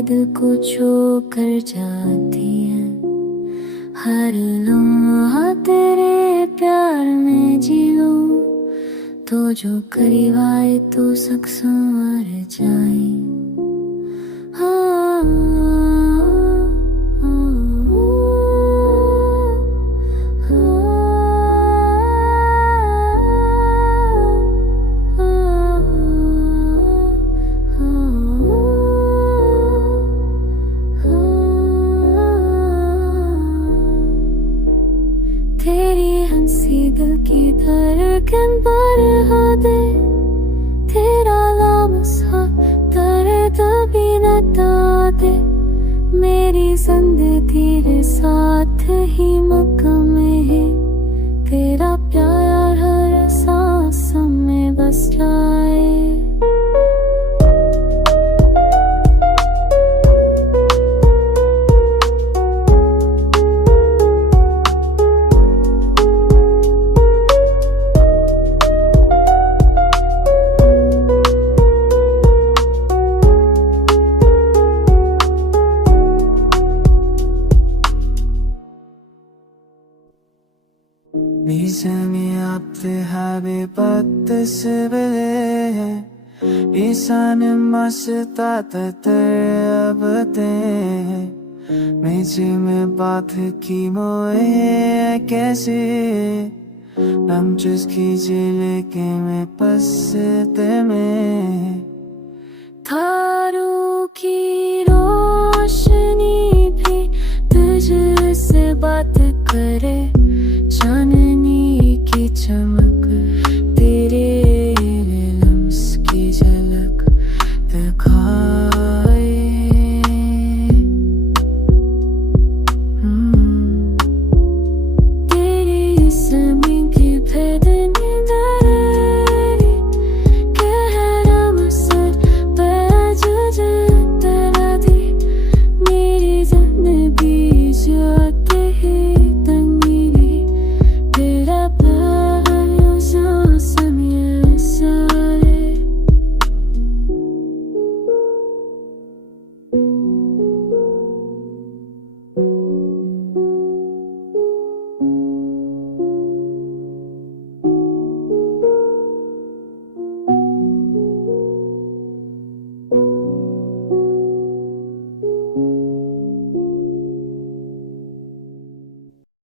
दिल को छू कर जाती है। हर लम्हा तेरे प्यार में जी लूं, तो जो करीब आए तो शक संवर जाए। तेरी हंसी दिल की धड़कन बढ़ा दे, तेरा लामसा दर्द भी मिटा दे। मेरी जिंदगी तेरे साथ ही मकाम है, तेरा प्यार हर सांस में बस जाए। Wie sehr mir habe batısıbele İnsanın masıta tatırabate में बात की मोए कैसे हम जिसकी जिले में पसते में तारों की रोशनी भी तुझसे बात